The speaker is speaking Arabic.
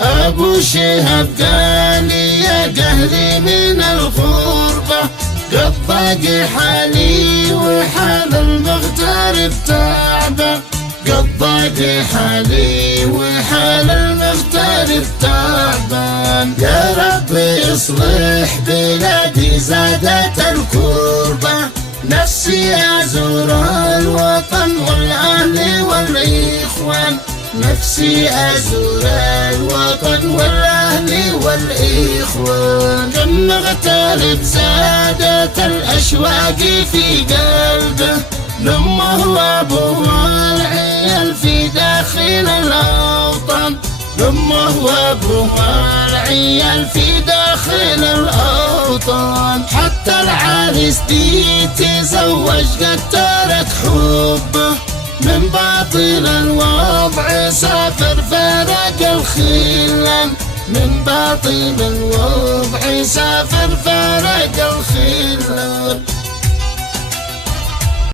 أبو شهاب قال يا قهري من الغربة قد ضاق حالي وحال المغترب تعبه، قد ضاق حالي وحال المغترب تعبان. يا رب اصلح بلادي زادت الكربة، نفسي أزور الوطن والأهل والإخوان، نفسي أزور الوطن والأهل والإخوان. كم نغترب زادت الأشواق في قلبه، لأمه وأبوه والعيال في داخل الأوطان، لأمه وأبوه والعيال في داخل الأوطان. حتى العريس دي تزوج قد ترك حبه، من باطل الوضع سافر فرق الخلان، من باطل الوضع سافر فرق الخلان.